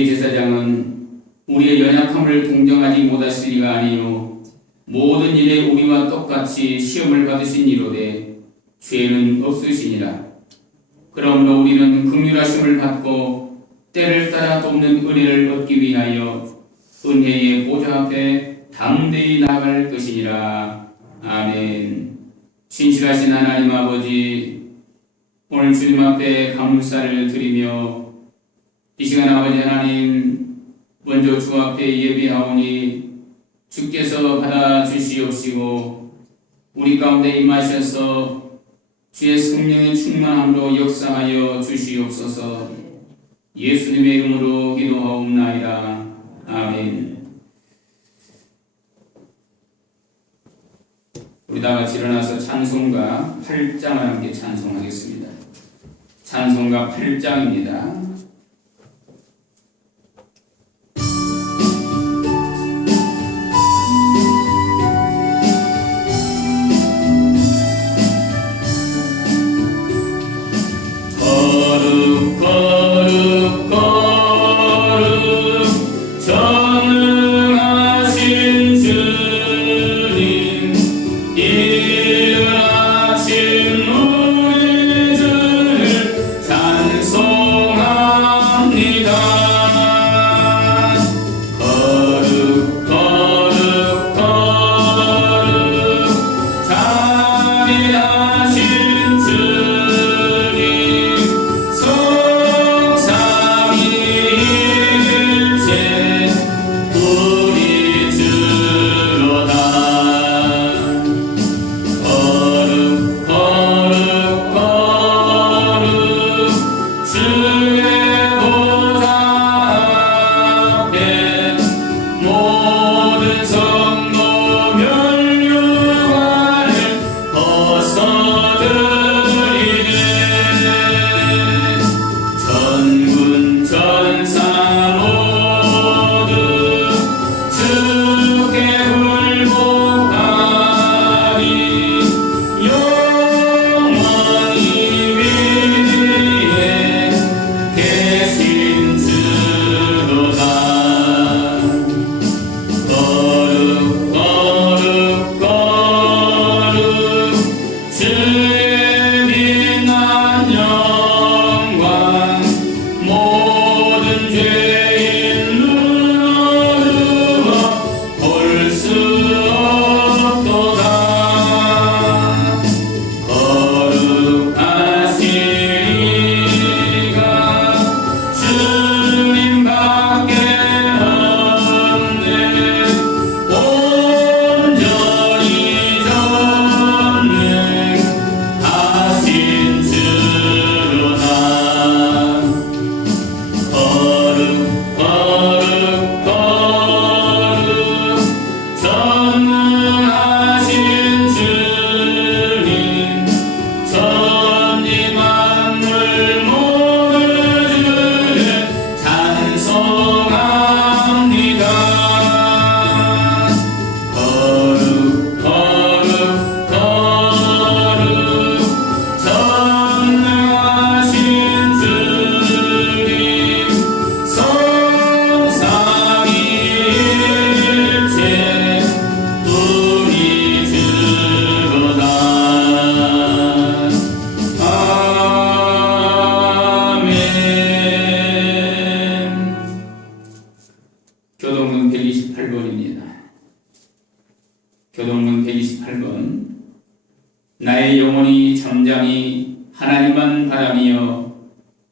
대제사장은 우리의 연약함을 동정하지 못하실 리가 아니요 모든 일에 우리와 똑같이 시험을 받으신 이로되 죄는 없으시니라. 그러므로 우리는 긍휼하심을 받고 때를 따라 돕는 은혜를 얻기 위하여 은혜의 보좌 앞에 담대히 나아갈 것이니라. 아멘. 신실하신 하나님 아버지, 오늘 주님 앞에 감사를 드리며 이 시간 아버지 하나님 먼저 주 앞에 예배하오니 주께서 받아주시옵시고 우리 가운데 임하셔서 주의 성령의 충만함으로 역사하여 주시옵소서. 예수님의 이름으로 기도하옵나이다. 아멘. 우리 다 같이 일어나서 찬송가 8장을 함께 찬송하겠습니다. 찬송가 8장입니다. 교동문 128번입니다. 교동문 128번. 나의 영혼이 잠잠히 하나님만 바라며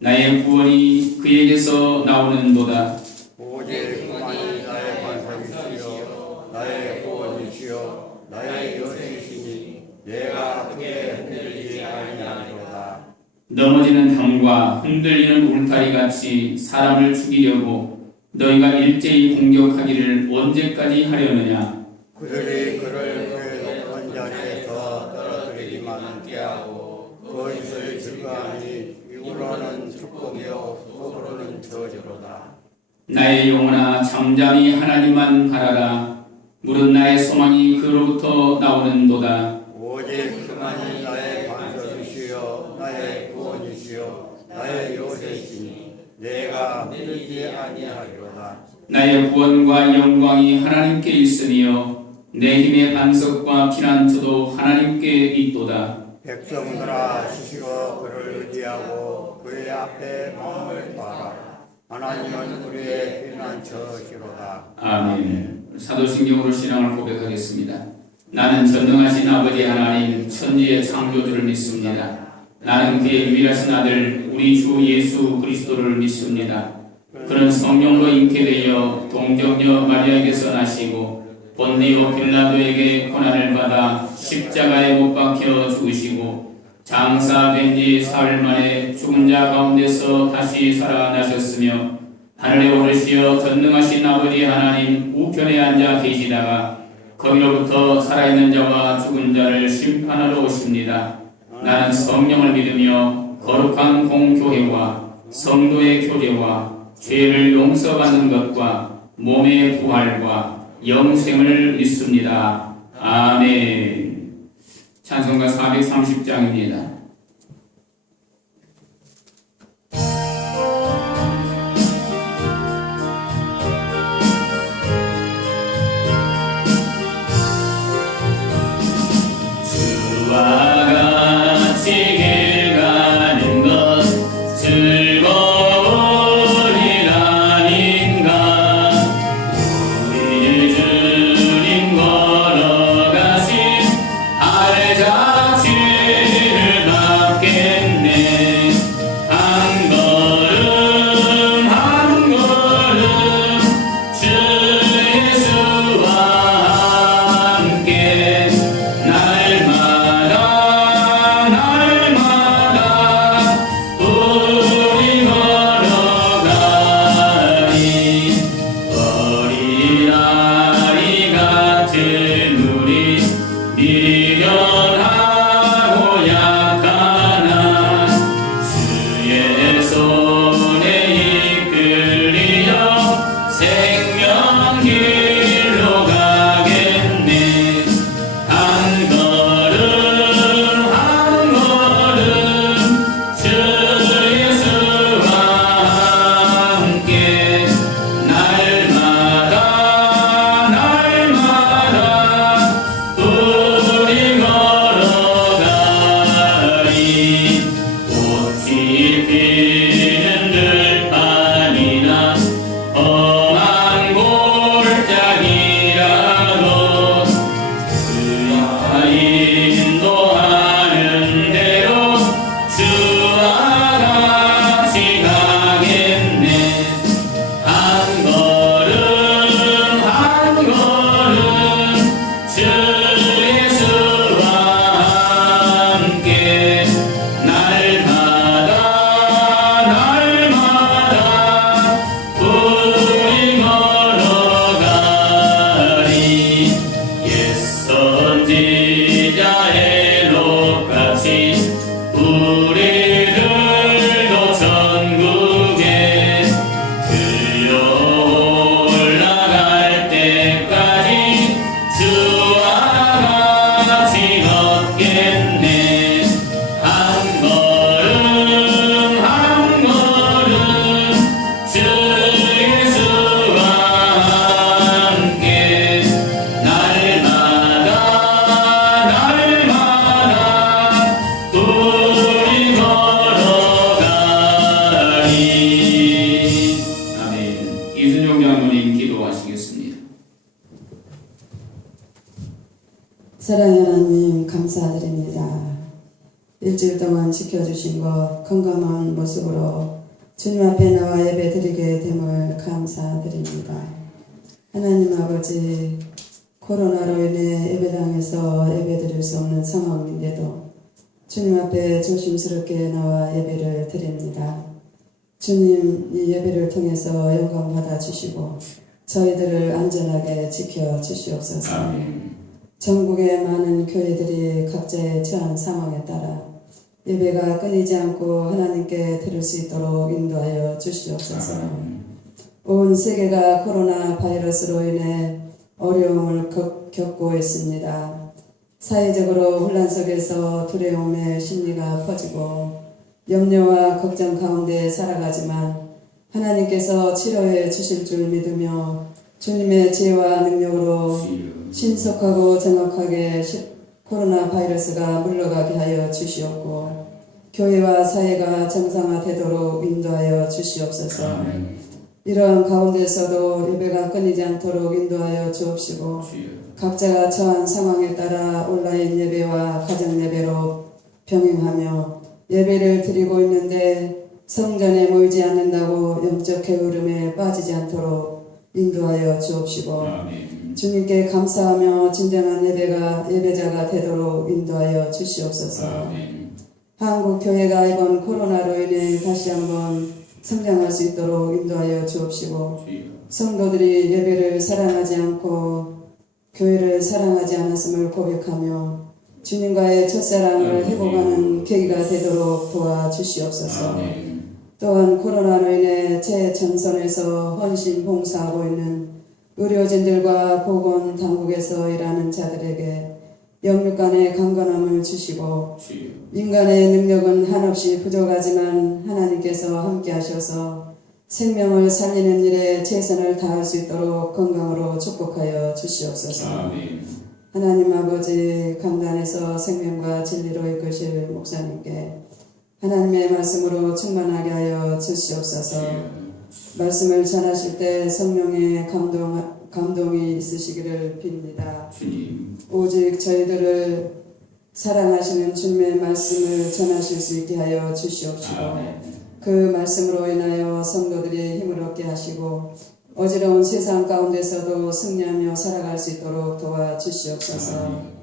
나의 구원이 그에게서 나오는도다. 오직 그만이 나의 반석이시여 나의 구원이시여 나의 요새이시니 내가 크게 흔들리지 아니하리로다. 넘어지는 담과 흔들리는 울타리같이 사람을 죽이려고 너희가 일제히 공격하기를 언제까지 하려느냐. 그들이 그를 그의 높은 자리에서 떨어뜨리기만 피하고 거짓을 즐거하니 입으로는 축복이요 속으로는 저주로다. 나의 영혼아 잠잠히 하나님만 바라라. 무릇 나의 소망이 그로부터 나오는도다. 오직 그만이 나의 반석이시여 나의 구원이시여 나의 요새이시니 내가 믿지 아니하리로다. 나의 구원과 영광이 하나님께 있으며 내 힘의 반석과 피난처도 하나님께 있도다. 백성들아 스스로 그를 의지하고 그의 앞에 마음을 봐라. 하나님은 우리의 피난처시로다. 아멘. 사도신경으로 신앙을 고백하겠습니다. 나는 전능하신 아버지 하나님 천지의 창조주를 믿습니다. 나는 그의 유일하신 아들 우리 주 예수 그리스도를 믿습니다. 그는 성령으로 잉태되어 동정녀 마리아에게서 나시고 본디오 빌라도에게 고난을 받아 십자가에 못 박혀 죽으시고 장사된 지 사흘 만에 죽은 자 가운데서 다시 살아나셨으며 하늘에 오르시어 전능하신 아버지 하나님 우편에 앉아 계시다가 거기로부터 살아있는 자와 죽은 자를 심판하러 오십니다. 나는 성령을 믿으며 거룩한 공교회와 성도의 교제와 죄를 용서받는 것과 몸의 부활과 영생을 믿습니다. 아멘. 찬송가 430장입니다. 사랑의 하나님 감사드립니다. 일주일 동안 지켜주신 것 건강한 모습으로 주님 앞에 나와 예배 드리게 됨을 감사드립니다. 하나님 아버지, 코로나로 인해 예배당에서 예배 드릴 수 없는 상황인데도 주님 앞에 조심스럽게 나와 예배를 드립니다. 주님, 이 예배를 통해서 영광 받아 주시고 저희들을 안전하게 지켜 주시옵소서. 아멘. 전국의 많은 교회들이 각자의 처한 상황에 따라 예배가 끊이지 않고 하나님께 드릴 수 있도록 인도하여 주시옵소서. 온 세계가 코로나 바이러스로 인해 어려움을 겪고 있습니다. 사회적으로 혼란 속에서 두려움의 심리가 퍼지고 염려와 걱정 가운데 살아가지만 하나님께서 치료해 주실 줄 믿으며 주님의 지혜와 능력으로 주여. 신속하고 정확하게 코로나 바이러스가 물러가게 하여 주시옵고 교회와 사회가 정상화되도록 인도하여 주시옵소서. 아멘. 이러한 가운데서도 예배가 끊이지 않도록 인도하여 주옵시고 주여. 각자가 처한 상황에 따라 온라인 예배와 가정 예배로 병행하며 예배를 드리고 있는데 성전에 모이지 않는다고 영적 게으름에 빠지지 않도록 인도하여 주옵시고 아멘. 주님께 감사하며 진정한 예배자가 되도록 인도하여 주시옵소서. 아멘. 한국 교회가 이번 코로나로 인해 다시 한번 성장할 수 있도록 인도하여 주옵시고 주여. 성도들이 예배를 사랑하지 않고 교회를 사랑하지 않았음을 고백하며 주님과의 첫사랑을 회복하는 계기가 되도록 도와주시옵소서. 아멘. 또한 코로나로 인해 최전선에서 헌신 봉사하고 있는 의료진들과 보건당국에서 일하는 자들에게 영육 간의 강건함을 주시고 주여. 인간의 능력은 한없이 부족하지만 하나님께서 함께 하셔서 생명을 살리는 일에 최선을 다할 수 있도록 건강으로 축복하여 주시옵소서. 아멘. 하나님 아버지 강단에서 생명과 진리로 이끄실 목사님께 하나님의 말씀으로 충만하게 하여 주시옵소서. 말씀을 전하실 때 성령의 감동이 있으시기를 빕니다. 주님. 오직 저희들을 사랑하시는 주님의 말씀을 전하실 수 있게 하여 주시옵시고 아멘. 그 말씀으로 인하여 성도들이 힘을 얻게 하시고 어지러운 세상 가운데서도 승리하며 살아갈 수 있도록 도와주시옵소서.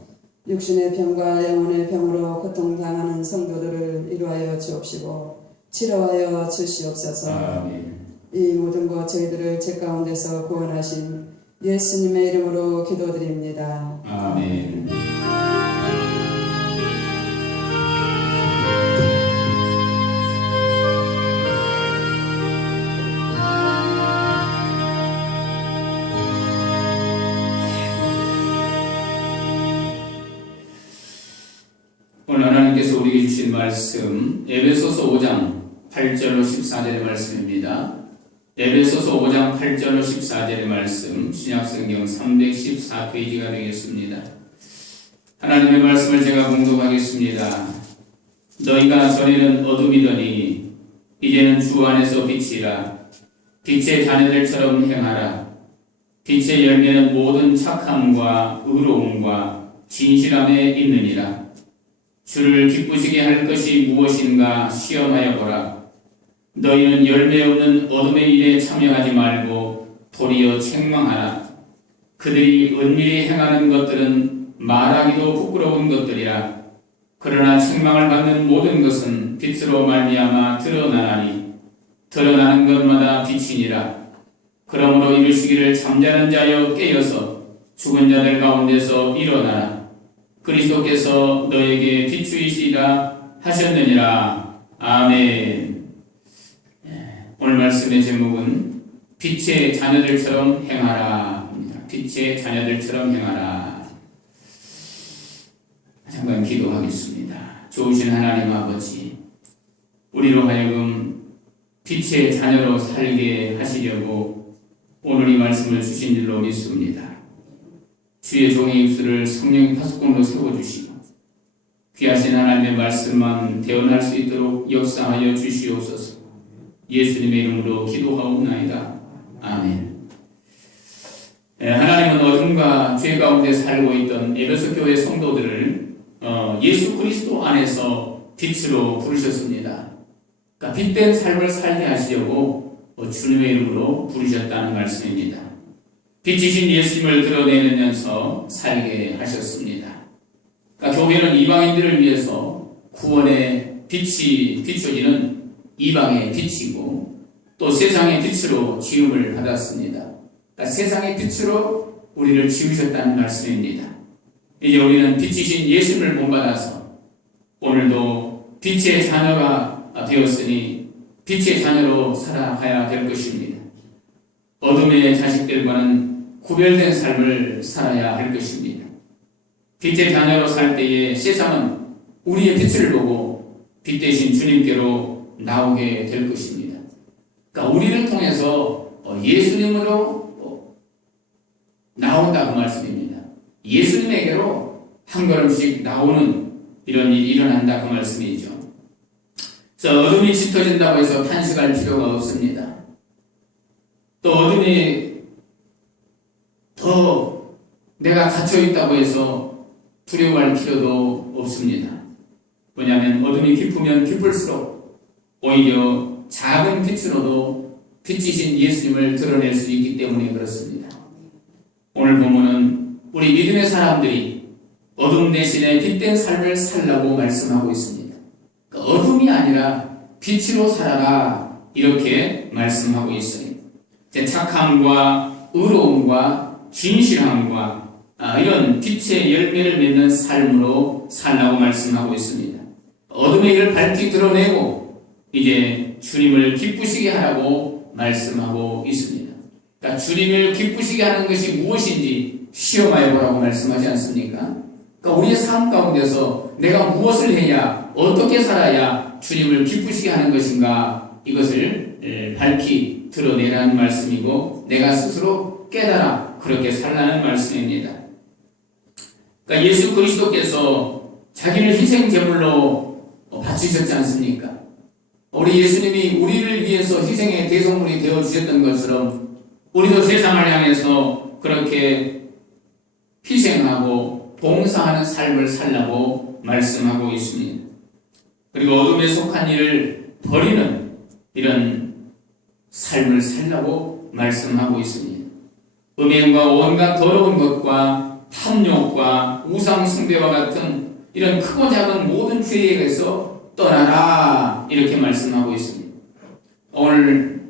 육신의 병과 영혼의 병으로 고통당하는 성도들을 이루하여 주옵시고 치료하여 주시옵소서. 아멘. 이 모든 것 저희들을 죄 가운데서 구원하신 예수님의 이름으로 기도드립니다. 아멘. 오늘 하나님께서 우리에게 주신 말씀 에베소서 5장 8절로 14절의 말씀입니다. 에베소서 5장 8절로 14절의 말씀 신약성경 314페이지가 되겠습니다. 하나님의 말씀을 제가 봉독하겠습니다. 너희가 전에는 어둠이더니 이제는 주 안에서 빛이라. 빛의 자녀들처럼 행하라. 빛의 열매는 모든 착함과 의로움과 진실함에 있느니라. 주를 기쁘시게 할 것이 무엇인가 시험하여 보라. 너희는 열매 없는 어둠의 일에 참여하지 말고 도리어 책망하라. 그들이 은밀히 행하는 것들은 말하기도 부끄러운 것들이라. 그러나 책망을 받는 모든 것은 빛으로 말미암아 드러나나니 드러나는 것마다 빛이니라. 그러므로 이르시기를 잠자는 자여 깨어서 죽은 자들 가운데서 일어나라. 그리스도께서 너에게 비추이시리라 하셨느니라. 아멘. 오늘 말씀의 제목은 빛의 자녀들처럼 행하라. 빛의 자녀들처럼 행하라. 잠깐 기도하겠습니다. 좋으신 하나님 아버지, 우리로 하여금 빛의 자녀로 살게 하시려고 오늘 이 말씀을 주신 줄로 믿습니다. 주의 종의 입술을 성령의 파수꾼으로 세워주시고 귀하신 하나님의 말씀만 대언할 수 있도록 역사하여 주시옵소서. 예수님의 이름으로 기도하옵나이다. 아멘. 하나님은 어둠과 죄 가운데 살고 있던 에베소 교회 성도들을 예수 그리스도 안에서 빛으로 부르셨습니다. 그러니까 빛된 삶을 살게 하시려고 주님의 이름으로 부르셨다는 말씀입니다. 빛이신 예수님을 드러내면서 살게 하셨습니다. 그러니까 교회는 이방인들을 위해서 구원의 빛이 비춰지는 이방의 빛이고 또 세상의 빛으로 지음을 받았습니다. 그러니까 세상의 빛으로 우리를 지으셨다는 말씀입니다. 이제 우리는 빛이신 예수님을 본받아서 오늘도 빛의 자녀가 되었으니 빛의 자녀로 살아가야 될 것입니다. 어둠의 자식들과는 구별된 삶을 살아야 할 것입니다. 빛의 자녀로 살 때에 세상은 우리의 빛을 보고 빛 대신 주님께로 나오게 될 것입니다. 그러니까 우리를 통해서 예수님으로 나온다 그 말씀입니다. 예수님에게로 한 걸음씩 나오는 이런 일이 일어난다 그 말씀이죠. 그래서 어둠이 짙어진다고 해서 탄식할 필요가 없습니다. 또 어둠이 더 내가 갇혀있다고 해서 두려워할 필요도 없습니다. 왜냐하면 어둠이 깊으면 깊을수록 오히려 작은 빛으로도 빛이신 예수님을 드러낼 수 있기 때문에 그렇습니다. 오늘 본문은 우리 믿음의 사람들이 어둠 대신에 빛된 삶을 살라고 말씀하고 있습니다. 그러니까 어둠이 아니라 빛으로 살아라 이렇게 말씀하고 있어요. 착함과 의로움과 진실함과 이런 빛의 열매를 맺는 삶으로 살라고 말씀하고 있습니다. 어둠의 일을 밝히 드러내고 이제 주님을 기쁘시게 하라고 말씀하고 있습니다. 그러니까 주님을 기쁘시게 하는 것이 무엇인지 시험해 보라고 말씀하지 않습니까? 그러니까 우리의 삶 가운데서 내가 무엇을 해야 어떻게 살아야 주님을 기쁘시게 하는 것인가 이것을 밝히 드러내라는 말씀이고 내가 스스로 깨달아 그렇게 살라는 말씀입니다. 그러니까 예수 그리스도께서 자기를 희생 제물로 바치셨지 않습니까? 우리 예수님이 우리를 위해서 희생의 대속물이 되어 주셨던 것처럼 우리도 세상을 향해서 그렇게 희생하고 봉사하는 삶을 살라고 말씀하고 있습니다. 그리고 어둠에 속한 일을 버리는 이런 삶을 살라고 말씀하고 있습니다. 음행과 온갖 더러운 것과 탐욕과 우상 숭배와 같은 이런 크고 작은 모든 죄에서 떠나라 이렇게 말씀하고 있습니다. 오늘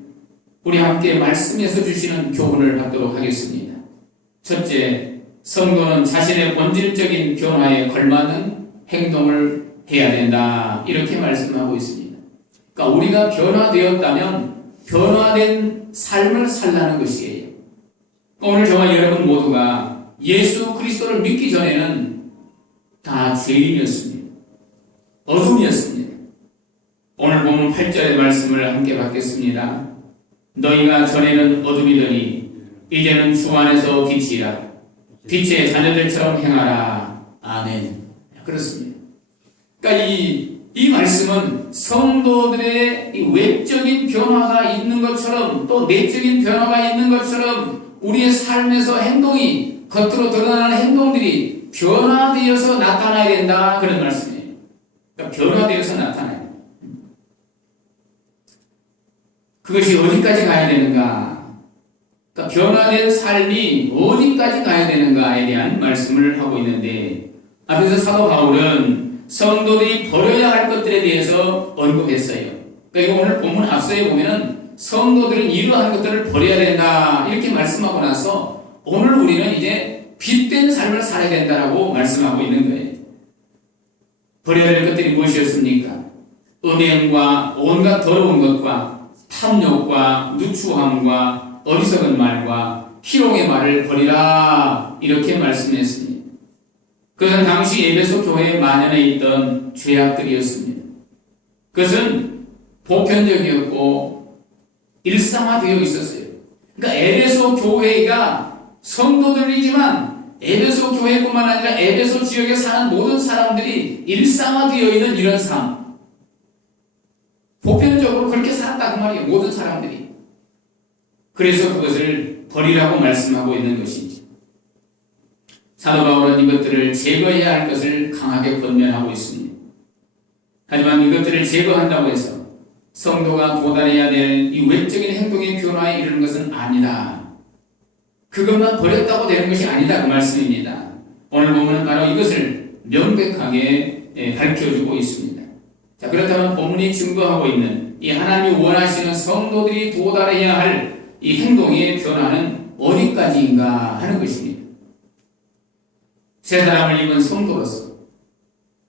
우리 함께 말씀에서 주시는 교훈을 받도록 하겠습니다. 첫째, 성도는 자신의 본질적인 변화에 걸맞는 행동을 해야 된다 이렇게 말씀하고 있습니다. 그러니까 우리가 변화되었다면 변화된 삶을 살라는 것이에요. 오늘 저와 여러분 모두가 예수 그리스도를 믿기 전에는 다 죄인이었습니다. 어둠이었습니다. 오늘 보면 8절의 말씀을 함께 받겠습니다. 너희가 전에는 어둠이더니 이제는 주 안에서 빛이라. 빛의 자녀들처럼 행하라. 아멘. 그렇습니다. 그러니까 이 말씀은 성도들의 이 외적인 변화가 있는 것처럼 또 내적인 변화가 있는 것처럼 우리의 삶에서 행동이 겉으로 드러나는 행동들이 변화되어서 나타나야 된다 그런 말씀이에요. 그러니까 변화되어서 나타나야 돼요. 그것이 어디까지 가야 되는가? 그러니까 변화된 삶이 어디까지 가야 되는가에 대한 말씀을 하고 있는데 앞에서 사도 바울은 성도들이 버려야 할 것들에 대해서 언급했어요. 그러니까 오늘 본문 앞서에 보면은 성도들은 이러한 것들을 버려야 된다 이렇게 말씀하고 나서 오늘 우리는 이제 빛된 삶을 살아야 된다라고 말씀하고 있는 거예요. 버려야 할 것들이 무엇이었습니까? 음행과 온갖 더러운 것과 탐욕과 누추함과 어리석은 말과 희롱의 말을 버리라 이렇게 말씀했습니다. 그것은 당시 에베소 교회에 만연해 있던 죄악들이었습니다. 그것은 보편적이었고 일상화되어 있었어요. 그러니까 에베소 교회가 성도들이지만 에베소 교회뿐만 아니라 에베소 지역에 사는 모든 사람들이 일상화되어 있는 이런 삶. 보편적으로 그렇게 살았다 그 말이에요. 모든 사람들이. 그래서 그것을 버리라고 말씀하고 있는 것이지. 사도 바울은 이것들을 제거해야 할 것을 강하게 권면하고 있습니다. 하지만 이것들을 제거한다고 해서 성도가 도달해야 될 이 외적인 행동의 변화에 이르는 것은 아니다. 그것만 버렸다고 되는 것이 아니다 그 말씀입니다. 오늘 보면 바로 이것을 명백하게 밝혀주고 있습니다. 자, 그렇다면 본문이 증거하고 있는 이 하나님이 원하시는 성도들이 도달해야 할 이 행동의 변화는 어디까지인가 하는 것입니다. 새 사람을 입은 성도로서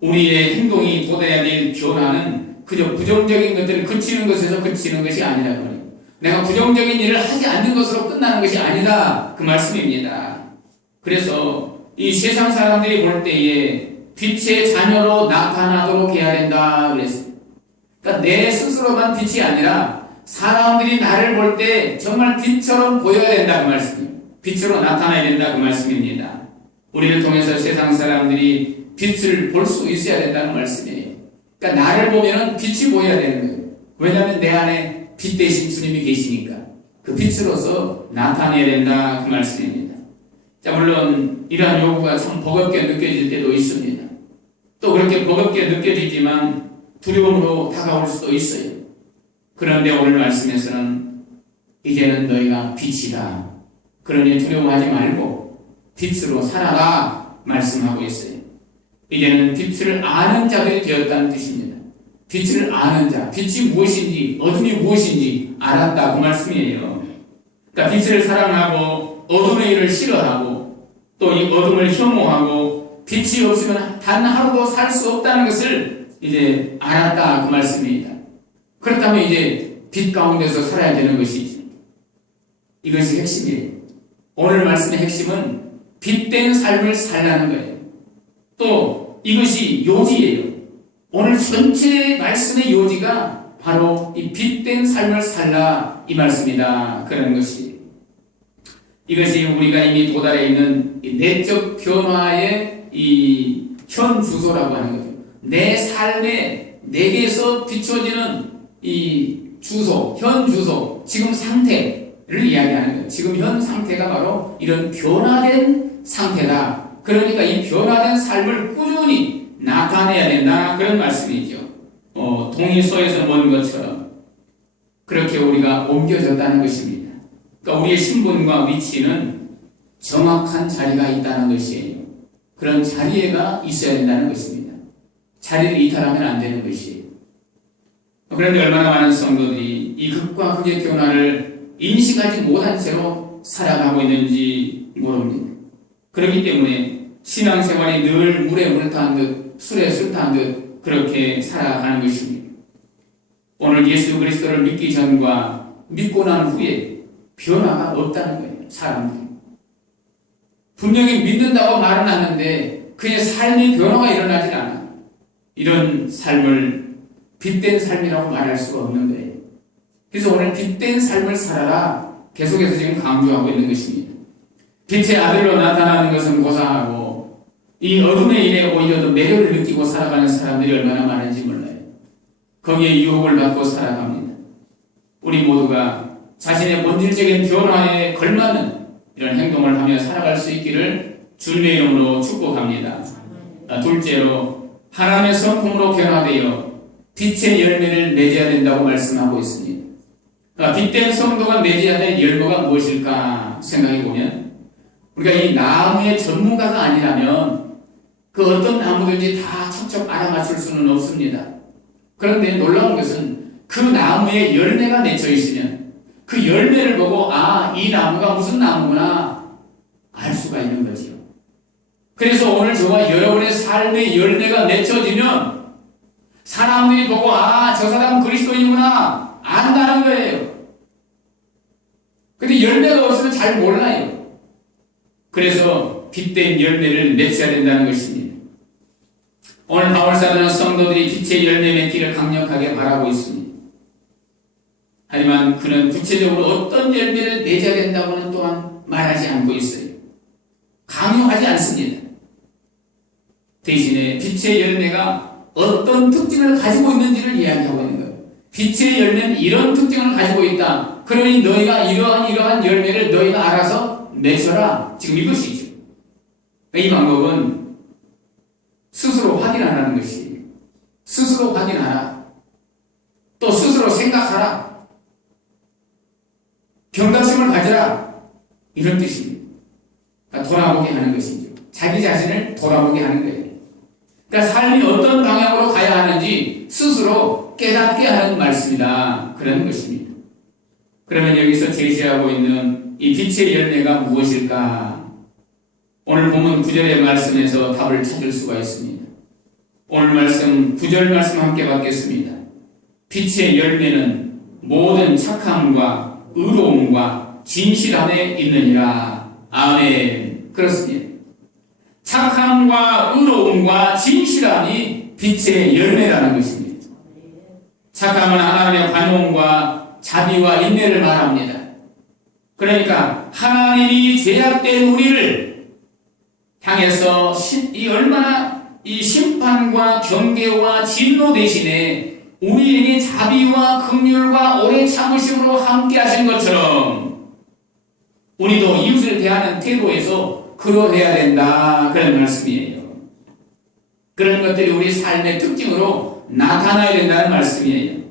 우리의 행동이 도달해야 될 변화는 그저 부정적인 것들을 그치는 것에서 그치는 것이 아니라 말이에요. 내가 부정적인 일을 하지 않는 것으로 끝나는 것이 아니다 그 말씀입니다. 그래서 이 세상 사람들이 볼 때에 빛의 자녀로 나타나도록 해야 된다 그랬어요. 그러니까 내 스스로만 빛이 아니라 사람들이 나를 볼 때 정말 빛처럼 보여야 된다 그 말씀이에요. 빛으로 나타나야 된다 그 말씀입니다. 우리를 통해서 세상 사람들이 빛을 볼 수 있어야 된다는 말씀이에요. 그러니까 나를 보면은 빛이 보여야 되는 거예요. 왜냐하면 내 안에 빛 대신 주님이 계시니까 그 빛으로서 나타내야 된다 그 말씀입니다. 자, 물론 이러한 요구가 참 버겁게 느껴질 때도 있습니다. 또 그렇게 버겁게 느껴지지만 두려움으로 다가올 수도 있어요. 그런데 오늘 말씀에서는 이제는 너희가 빛이다. 그러니 두려워하지 말고 빛으로 살아라 말씀하고 있어요. 이제는 빛을 아는 자들이 되었다는 뜻입니다. 빛을 아는 자, 빛이 무엇인지 어둠이 무엇인지 알았다 그 말씀이에요. 그러니까 빛을 사랑하고 어둠의 일을 싫어하고 또 이 어둠을 혐오하고 빛이 없으면 단 하루도 살 수 없다는 것을 이제 알았다 그 말씀입니다. 그렇다면 이제 빛 가운데서 살아야 되는 것이죠. 이것이 핵심이에요. 오늘 말씀의 핵심은 빛된 삶을 살라는 거예요. 또 이것이 요지예요. 오늘 전체 말씀의 요지가 바로 이 빛된 삶을 살라 이 말씀이다 그런 것이. 이것이 우리가 이미 도달해 있는 내적 변화의 이 현 주소라고 하는 거죠. 내 삶에 내게서 비춰지는 이 주소, 현 주소, 지금 상태를 이야기하는 거예요. 지금 현 상태가 바로 이런 변화된 상태다. 그러니까 이 변화된 삶을 꾸준히 나타내야 된다. 그런 말씀이죠. 동의서에서 모는 것처럼 그렇게 우리가 옮겨졌다는 것입니다. 그러니까 우리의 신분과 위치는 정확한 자리가 있다는 것이에요. 그런 자리가 있어야 된다는 것입니다. 자리를 이탈하면 안 되는 것이에요. 그런데 얼마나 많은 성도들이 이 극과 극의 변화를 인식하지 못한 채로 살아가고 있는지 모릅니다. 그렇기 때문에 신앙생활이 늘 물에 물 타는 듯 술에 술 타는 듯 그렇게 살아가는 것입니다. 오늘 예수 그리스도를 믿기 전과 믿고 난 후에 변화가 없다는 거예요. 사람들이 분명히 믿는다고 말은 하는데 그의 삶의 변화가 일어나지 않아. 이런 삶을 빛된 삶이라고 말할 수가 없는 거예요. 그래서 오늘 빛된 삶을 살아라 계속해서 지금 강조하고 있는 것입니다. 빛의 아들로 나타나는 것은 고사하고 이 어둠의 일에 오히려 더 매력을 느끼고 살아가는 사람들이 얼마나 많은지 몰라요. 거기에 유혹을 받고 살아갑니다. 우리 모두가 자신의 본질적인 변화에 걸맞는 이런 행동을 하며 살아갈 수 있기를 주님의 이름으로 축복합니다. 둘째로 하나님의 성품으로 변화되어 빛의 열매를 맺어야 된다고 말씀하고 있습니다. 빛된 성도가 맺어야 될 열매가 무엇일까 생각해 보면 우리가 이 나무의 전문가가 아니라면 그 어떤 나무든지 다 척척 알아맞힐 수는 없습니다. 그런데 놀라운 것은 그 나무에 열매가 맺혀 있으면 그 열매를 보고 이 나무가 무슨 나무구나 알 수가 있는 거지요. 그래서 오늘 저와 여러분의 삶의 열매가 맺혀지면 사람들이 보고 저 사람 그리스도인이구나 안다는 거예요. 근데 열매가 없으면 잘 몰라요. 그래서 빛된 열매를 맺어야 된다는 것입니다. 오늘 바울사도는 성도들이 빛의 열매 맺기를 강력하게 바라고 있습니다. 하지만 그는 구체적으로 어떤 열매를 맺어야 된다고는 또한 말하지 않고 있어요. 강요하지 않습니다. 대신에 빛의 열매가 어떤 특징을 가지고 있는지를 이야기하고 있는 거예요. 빛의 열매는 이런 특징을 가지고 있다. 그러니 너희가 이러한 열매를 너희가 알아서 맺어라. 지금 이것이죠. 이 방법은 스스로 확인하라는 것이 스스로 확인하라. 또 스스로 생각하라. 경각심을 가져라. 이런 뜻입니다. 그러니까 돌아보게 하는 것이죠. 자기 자신을 돌아보게 하는 거예요. 그러니까 삶이 어떤 방향으로 가야 하는지 스스로 깨닫게 하는 말씀이다. 그런 것입니다. 그러면 여기서 제시하고 있는 이 빛의 열매가 무엇일까? 오늘 본문 9절의 말씀에서 답을 찾을 수가 있습니다. 오늘 말씀 9절 말씀 함께 받겠습니다. 빛의 열매는 모든 착함과 의로움과 진실함에 있느니라. 아멘. 그렇습니다. 착함과 의로움과 진실함이 빛의 열매라는 것입니다. 착함은 하나님의 관용과 자비와 인내를 말합니다. 그러니까 하나님이 죄악된 우리를 향해서 이 얼마나 이 심판과 경계와 진노 대신에 우리에게 자비와 긍휼과 오래 참으심으로 함께 하신 것처럼 우리도 이웃을 대하는 태도에서 그러해야 된다, 그런 말씀이에요. 그런 것들이 우리 삶의 특징으로 나타나야 된다는 말씀이에요.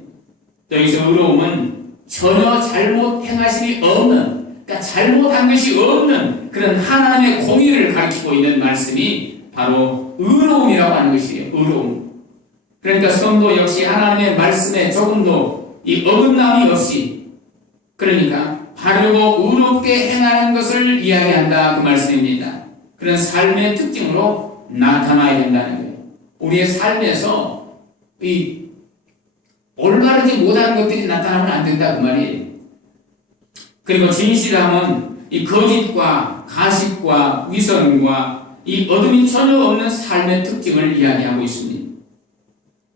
또 여기서 의로움은 전혀 잘못 행하심이 없는, 그러니까 잘못한 것이 없는 그런 하나님의 공의를 가리키고 있는 말씀이 바로 의로움이라고 하는 것이에요. 의로움. 그러니까 성도 역시 하나님의 말씀에 조금도 이 어긋남이 없이, 그러니까 바르고 의롭게 행하는 것을 이야기한다, 그 말씀입니다. 그런 삶의 특징으로 나타나야 된다는 거예요. 우리의 삶에서 이 올바르지 못한 것들이 나타나면 안 된다, 그 말이에요. 그리고 진실함은 이 거짓과 가식과 위선과 이 어둠이 전혀 없는 삶의 특징을 이야기하고 있습니다.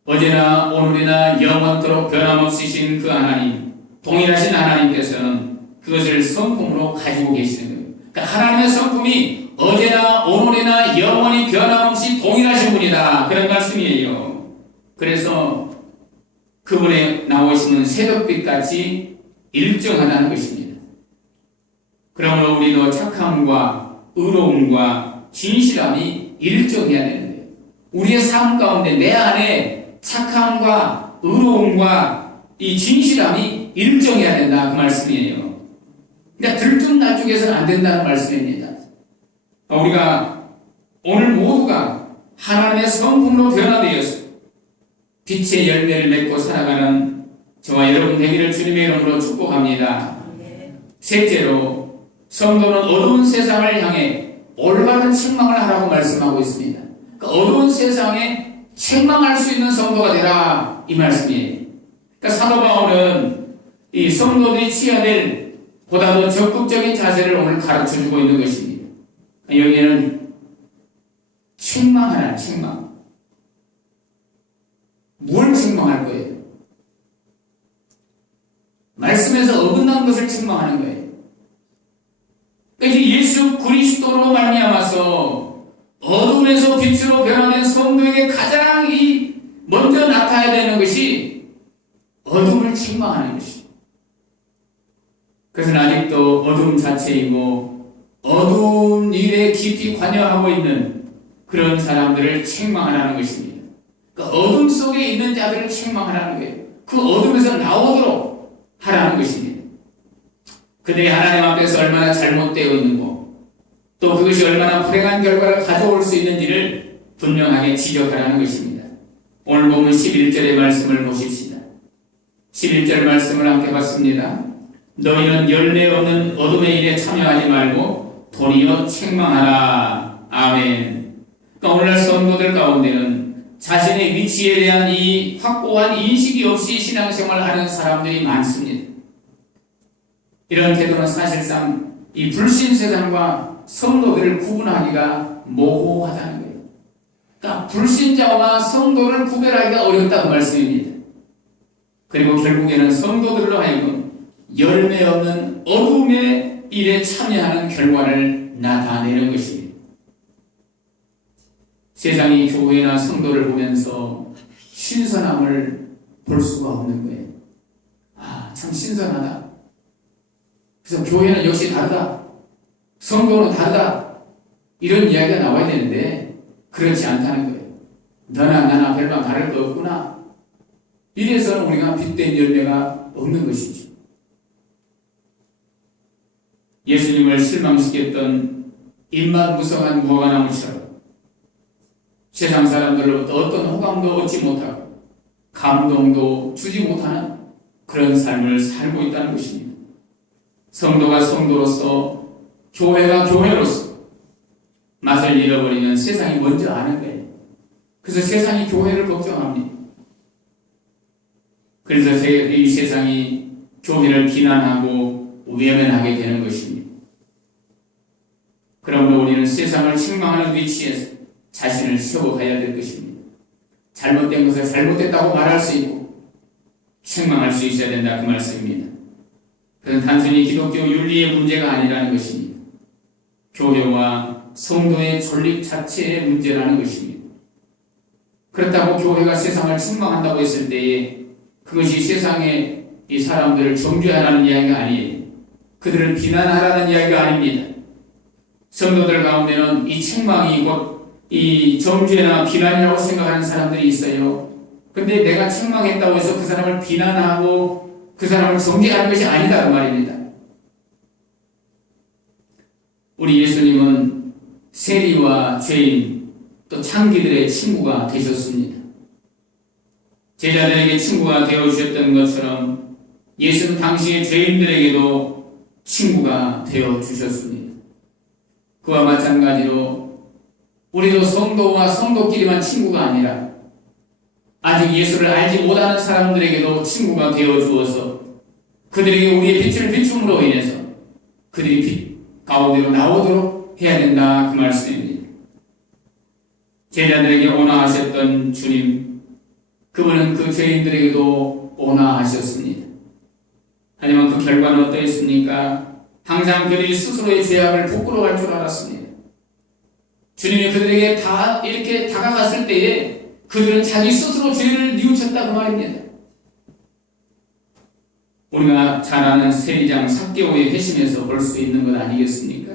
어제나 오늘이나 영원토록 변함없으신 그 하나님, 동일하신 하나님께서는 그것을 성품으로 가지고 계시는 거예요. 그러니까 하나님의 성품이 어제나 오늘이나 영원히 변함없이 동일하신 분이다, 그런 말씀이에요. 그래서 그분의 나오시는 새벽빛같이 일정하다는 것입니다. 그러므로 우리도 착함과 의로움과 진실함이 일정해야 되는 거예요. 우리의 삶 가운데 내 안에 착함과 의로움과 이 진실함이 일정해야 된다, 그 말씀이에요. 그러니까 들쭉날쭉해서는 안 된다는 말씀입니다. 우리가 오늘 모두가 하나님의 성품으로 변화되어서 빛의 열매를 맺고 살아가는 저와 여러분 되기를 주님의 이름으로 축복합니다. 셋째로, 성도는 어두운 세상을 향해 올바른 책망을 하라고 말씀하고 있습니다. 그 어두운 세상에 책망할 수 있는 성도가 되라, 이 말씀이에요. 그러니까 사도 바울은 이 성도들이 취해야 될 보다 더 적극적인 자세를 오늘 가르쳐주고 있는 것입니다. 여기에는 책망하라, 책망. 뭘 책망할 거예요? 말씀에서 어긋난 것을 책망하는 거예요. 그러니까 예수 그리스도로 말미암아서 어둠에서 빛으로 변화된 성도에게 가장 먼저 나타나야 되는 것이 어둠을 책망하는 것이죠. 그것은 아직도 어둠 자체이고 어두운 일에 깊이 관여하고 있는 그런 사람들을 책망하라는 것입니다. 그 어둠 속에 있는 자들을 책망하라는 거예요. 그 어둠에서 나오도록 하라는 것입니다. 그들이 하나님 앞에서 얼마나 잘못되어 있는고 또 그것이 얼마나 불행한 결과를 가져올 수 있는지를 분명하게 지적하라는 것입니다. 오늘 보면 11절의 말씀을 보십시다. 11절 말씀을 함께 봤습니다. 너희는 열매 없는 어둠의 일에 참여하지 말고 도리어 책망하라. 아멘. 그러니까 오늘날 성도들 가운데는 자신의 위치에 대한 이 확고한 인식이 없이 신앙생활을 하는 사람들이 많습니다. 이런 태도는 사실상 이 불신 세상과 성도들을 구분하기가 모호하다는 거예요. 그러니까 불신자와 성도를 구별하기가 어렵다는 말씀입니다. 그리고 결국에는 성도들로 하여금 열매 없는 어둠의 일에 참여하는 결과를 나타내는 것입니다. 세상이 교회나 성도를 보면서 신선함을 볼 수가 없는 거예요. 아, 참 신선하다. 그래서 교회는 역시 다르다. 성도는 다르다. 이런 이야기가 나와야 되는데 그렇지 않다는 거예요. 너나 나나 별반 다를 거 없구나. 이래서는 우리가 빛된 열매가 없는 것이죠. 예수님을 실망시켰던 입맛 무성한 무화과나무처럼 세상 사람들로부터 어떤 호감도 얻지 못하고 감동도 주지 못하는 그런 삶을 살고 있다는 것입니다. 성도가 성도로서 교회가 교회로서 맛을 잃어버리면 세상이 먼저 아는 거예요. 그래서 세상이 교회를 걱정합니다. 그래서 이 세상이 교회를 비난하고 외면하게 되는 것입니다. 그러므로 우리는 세상을 책망하는 위치에서 자신을 세워가야 될 것입니다. 잘못된 것을 잘못됐다고 말할 수 있고 책망할 수 있어야 된다, 그 말씀입니다. 그건 단순히 기독교 윤리의 문제가 아니라는 것입니다. 교회와 성도의 존립 자체의 문제라는 것입니다. 그렇다고 교회가 세상을 책망한다고 했을 때에 그것이 세상의 이 사람들을 정죄하라는 이야기가 아니에요. 그들을 비난하라는 이야기가 아닙니다. 성도들 가운데는 이 책망이 곧 이 정죄나 비난이라고 생각하는 사람들이 있어요. 근데 내가 책망했다고 해서 그 사람을 비난하고 그 사람을 정죄하는 것이 아니다 그 말입니다. 우리 예수님은 세리와 죄인 또 창기들의 친구가 되셨습니다. 제자들에게 친구가 되어주셨던 것처럼 예수는 당시의 죄인들에게도 친구가 되어주셨습니다. 그와 마찬가지로 우리도 성도와 성도끼리만 친구가 아니라 아직 예수를 알지 못하는 사람들에게도 친구가 되어주어서 그들에게 우리의 빛을 비춤으로 인해서 그들이 빛 가운데로 나오도록 해야 된다 그 말씀입니다. 제자들에게 온화하셨던 주님, 그분은 그 죄인들에게도 온화하셨습니다. 하지만 그 결과는 어떠했습니까? 항상 그들이 스스로의 죄악을 부끄러워할 줄 알았습니다. 주님이 그들에게 다 이렇게 다가갔을 때에 그들은 자기 스스로 죄를 뉘우쳤다 그 말입니다. 우리가 잘 아는 세리장 삭개오의 회심에서 볼 수 있는 것 아니겠습니까?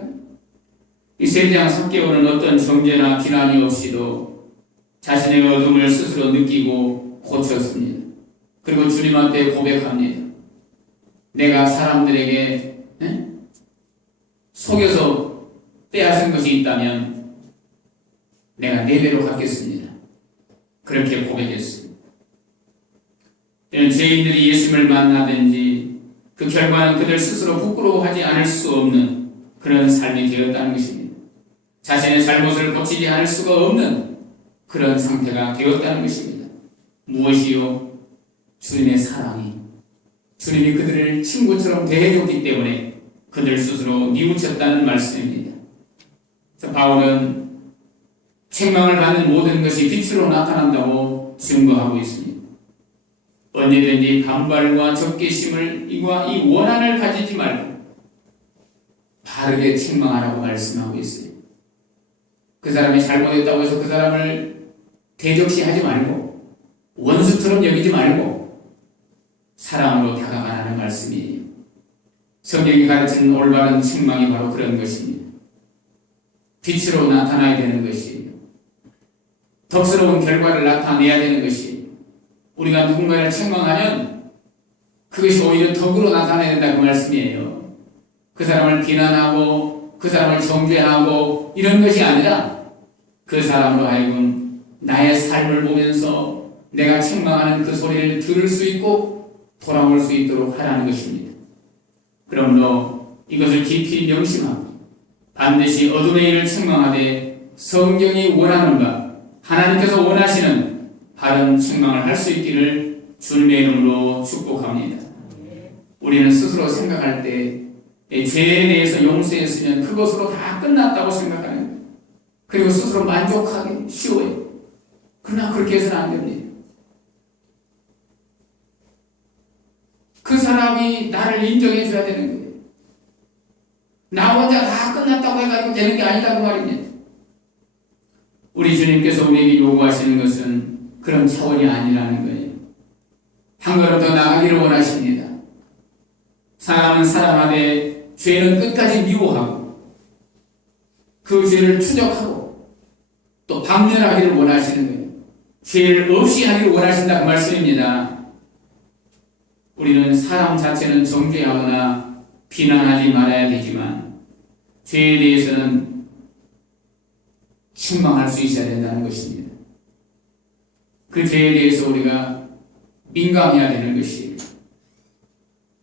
이 세리장 삭개오는 어떤 정죄나 비난이 없이도 자신의 어둠을 스스로 느끼고 고쳤습니다. 그리고 주님한테 고백합니다. 내가 사람들에게 속여서 빼앗은 것이 있다면 내가 내 배로 갚겠습니다. 그렇게 고백했습니다. 이런 죄인들이 예수님을 만나든지 그 결과는 그들 스스로 부끄러워하지 않을 수 없는 그런 삶이 되었다는 것입니다. 자신의 잘못을 고치지 않을 수가 없는 그런 상태가 되었다는 것입니다. 무엇이요? 주님의 사랑이, 주님이 그들을 친구처럼 대해줬기 때문에 그들 스스로 뉘우쳤다는 말씀입니다. 그래서 바울은 책망을 받는 모든 것이 빛으로 나타난다고 증거하고 있습니다. 언제든지 반발과 적개심을 이와 이 원한을 가지지 말고 바르게 책망하라고 말씀하고 있어요. 그 사람이 잘못했다고 해서 그 사람을 대적시하지 말고 원수처럼 여기지 말고 사랑으로 다가가라는 말씀이에요. 성경이 가르치는 올바른 책망이 바로 그런 것입니다. 빛으로 나타나야 되는 것이에요. 덕스러운 결과를 나타내야 되는 것이 우리가 누군가를 책망하면 그것이 오히려 덕으로 나타나야 된다 그 말씀이에요. 그 사람을 비난하고 그 사람을 정죄하고 이런 것이 아니라 그 사람으로 하여금 나의 삶을 보면서 내가 책망하는 그 소리를 들을 수 있고 돌아올 수 있도록 하라는 것입니다. 그러므로 이것을 깊이 명심하고 반드시 어둠의 일을 책망하되 성경이 원하는 바 하나님께서 원하시는 바른 책망을 할 수 있기를 주님의 이름으로 축복합니다. 우리는 스스로 생각할 때 죄에 대해서 용서했으면 그것으로 다 끝났다고 생각하는 거예요. 그리고 스스로 만족하기 쉬워요. 그러나 그렇게 해서는 안 됩니다. 그 사람이 나를 인정해 줘야 되는 거예요. 나 혼자 다 끝났다고 해가지고 되는 게 아니다고 말입니다. 우리 주님께서 우리에게 요구하시는 것은 그런 차원이 아니라는 거예요. 한 걸음 더 나가기를 원하십니다. 사람은 사람하되 죄는 끝까지 미워하고 그 죄를 추적하고 또 박멸하기를 원하시는 거예요. 죄를 없이 하기를 원하신다 그 말씀입니다. 우리는 사람 자체는 정죄하거나 비난하지 말아야 되지만 죄에 대해서는 책망할 수 있어야 된다는 것입니다. 그 죄에 대해서 우리가 민감해야 되는 것이에요.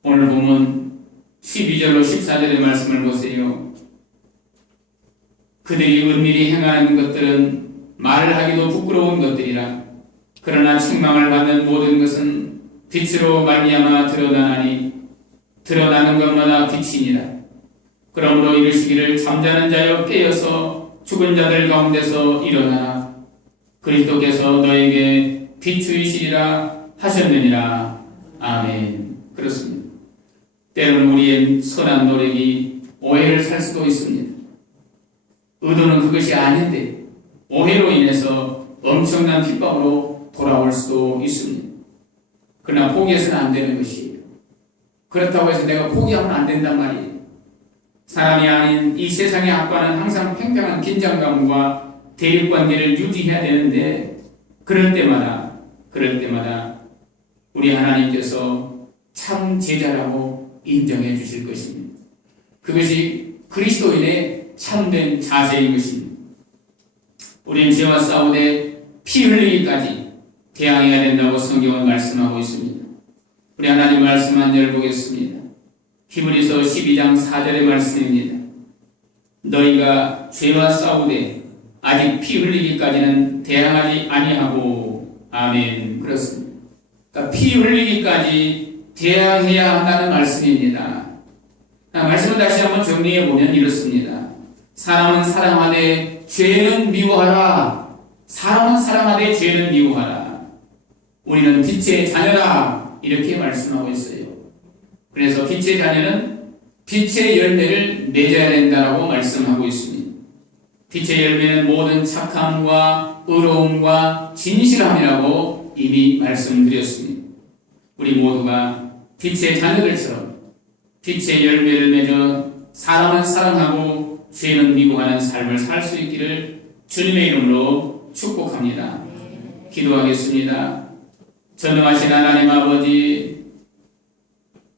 오늘 보면 12절로 14절의 말씀을 보세요. 그들이 은밀히 행하는 것들은 말을 하기도 부끄러운 것들이라. 그러나 책망을 받는 모든 것은 빛으로 말미암아 드러나나니 드러나는 것마다 빛이니라. 그러므로 이르시기를 잠자는 자여 깨어서 죽은 자들 가운데서 일어나라. 그리스도께서 너에게 비추이시리라 하셨느니라. 아멘. 그렇습니다. 때로는 우리의 선한 노력이 오해를 살 수도 있습니다. 의도는 그것이 아닌데 오해로 인해서 엄청난 핍박으로 돌아올 수도 있습니다. 그러나 포기해서는 안 되는 것이에요. 그렇다고 해서 내가 포기하면 안 된단 말이에요. 사람이 아닌 이 세상의 악과는 항상 팽팽한 긴장감과 대립관계를 유지해야 되는데 그럴 때마다 우리 하나님께서 참 제자라고 인정해 주실 것입니다. 그것이 그리스도인의 참된 자세인 것입니다. 우리는 죄와 싸우되 피 흘리기까지 대항해야 된다고 성경은 말씀하고 있습니다. 우리 하나님 말씀 한 절 보겠습니다. 히브리서 12장 4절의 말씀입니다. 너희가 죄와 싸우되 아직 피 흘리기까지는 대항하지 아니하고. 아멘. 그렇습니다. 그러니까 피 흘리기까지 대항해야 한다는 말씀입니다. 말씀을 다시 한번 정리해 보면 이렇습니다. 사람은 사랑하되 죄는 미워하라. 사람은 사랑하되 죄는 미워하라. 우리는 빛의 자녀라. 이렇게 말씀하고 있어요. 그래서 빛의 자녀는 빛의 열매를 맺어야 된다고 말씀하고 있습니다. 빛의 열매는 모든 착함과 의로움과 진실함이라고 이미 말씀드렸습니다. 우리 모두가 빛의 자녀들처럼 빛의 열매를 맺어 사람은 사랑하고 죄는 미워하는 삶을 살 수 있기를 주님의 이름으로 축복합니다. 기도하겠습니다. 전능하신 하나님 아버지,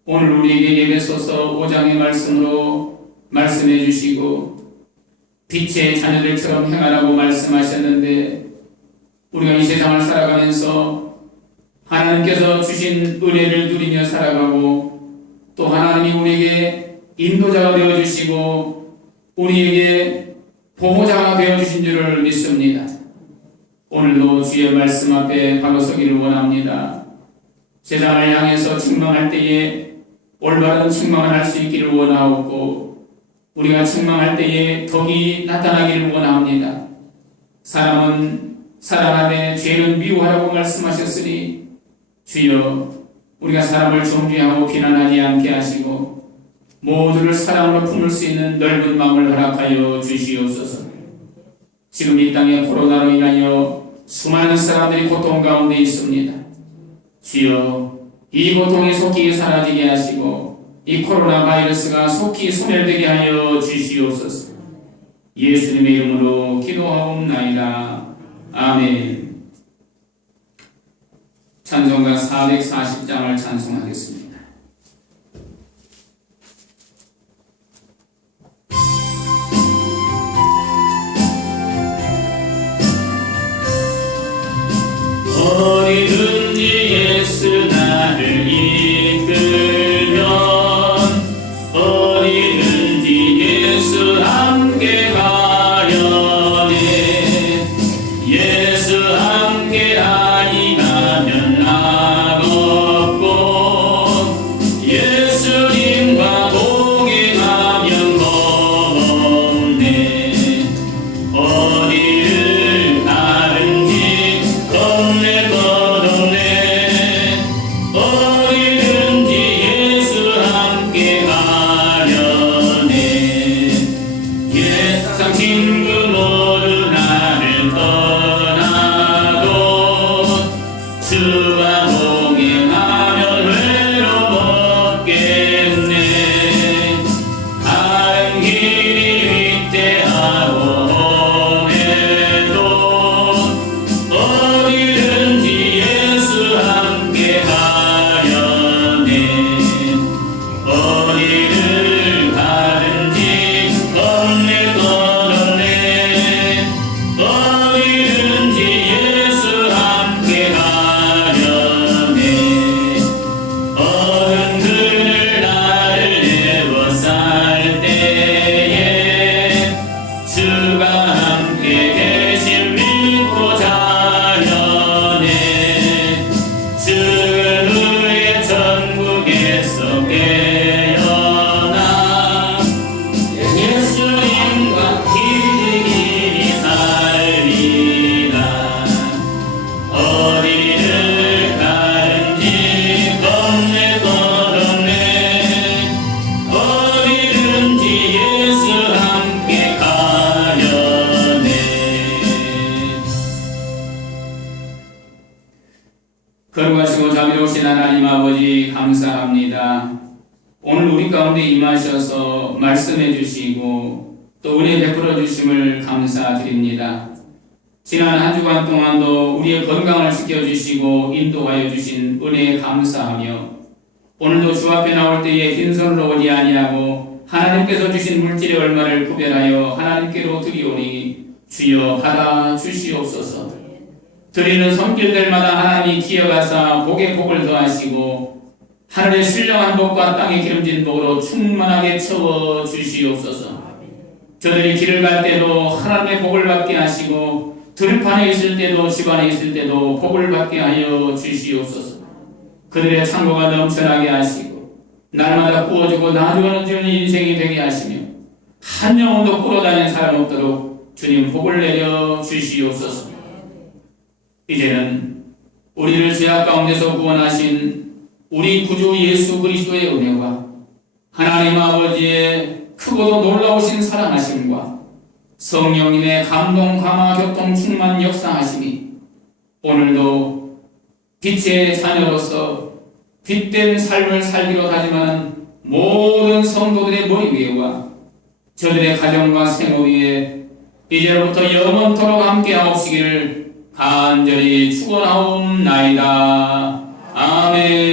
오늘 우리에게 예배소서 5장의 말씀으로 말씀해 주시고 빛의 자녀들처럼 행하라고 말씀하셨는데 우리가 이 세상을 살아가면서 하나님께서 주신 은혜를 누리며 살아가고 또 하나님이 우리에게 인도자가 되어주시고 우리에게 보호자가 되어주신 줄을 믿습니다. 오늘도 주의 말씀 앞에 바로 서기를 원합니다. 세상을 향해서 책망할 때에 올바른 책망을 할 수 있기를 원하옵고 우리가 책망할 때에 덕이 나타나기를 원합니다. 사람은 사랑하되 죄는 미워하라고 말씀하셨으니 주여 우리가 사람을 정죄하고 비난하지 않게 하시고 모두를 사랑으로 품을 수 있는 넓은 마음을 허락하여 주시옵소서. 지금 이 땅에 코로나로 인하여 수많은 사람들이 고통 가운데 있습니다. 주여 이 고통이 속히 사라지게 하시고 이 코로나 바이러스가 속히 소멸되게 하여 주시옵소서. 예수님의 이름으로 기도하옵나이다. 아멘. 찬송가 440장을 찬송하겠습니다. 어디든지 예수 나를 이끌면 어디든지 예수 함께 가려네. 예수 함께 아니가면 나 없고 놀라우신 하나님 아버지 감사합니다. 오늘 우리 가운데 임하셔서 말씀해 주시고 또 은혜 베풀어 주심을 감사드립니다. 지난 한 주간 동안도 우리의 건강을 지켜주시고 인도하여 주신 은혜에 감사하며 오늘도 주 앞에 나올 때에 빈손으로 오지 아니하고 하나님께서 주신 물질의 얼마를 구별하여 하나님께로 드리오니 주여 받아 주시옵소서. 드리는 손길들마다 하나님이 기어가사 복에 복을 더하시고 하늘의 신령한 복과 땅의 기름진 복으로 충만하게 채워 주시옵소서. 저들이 길을 갈 때도 하나님의 복을 받게 하시고 들판에 있을 때도 집안에 있을 때도 복을 받게 하여 주시옵소서. 그들의 창고가 넘쳐나게 하시고 날마다 구워주고 나누어주는 인생이 되게 하시며 한 영혼도 꿇어다니는 사람 없도록 주님 복을 내려 주시옵소서. 이제는 우리를 죄악 가운데서 구원하신 우리 구주 예수 그리스도의 은혜와 하나님 아버지의 크고도 놀라우신 사랑하심과 성령님의 감동, 감화, 교통, 충만 역사하심이 오늘도 빛의 자녀로서 빛된 삶을 살기로 다짐하는 모든 성도들의 머리 위에와 저들의 가정과 생업 위에 이제로부터 영원토록 함께하옵시기를 간절히 축원하옵나이다. 아멘.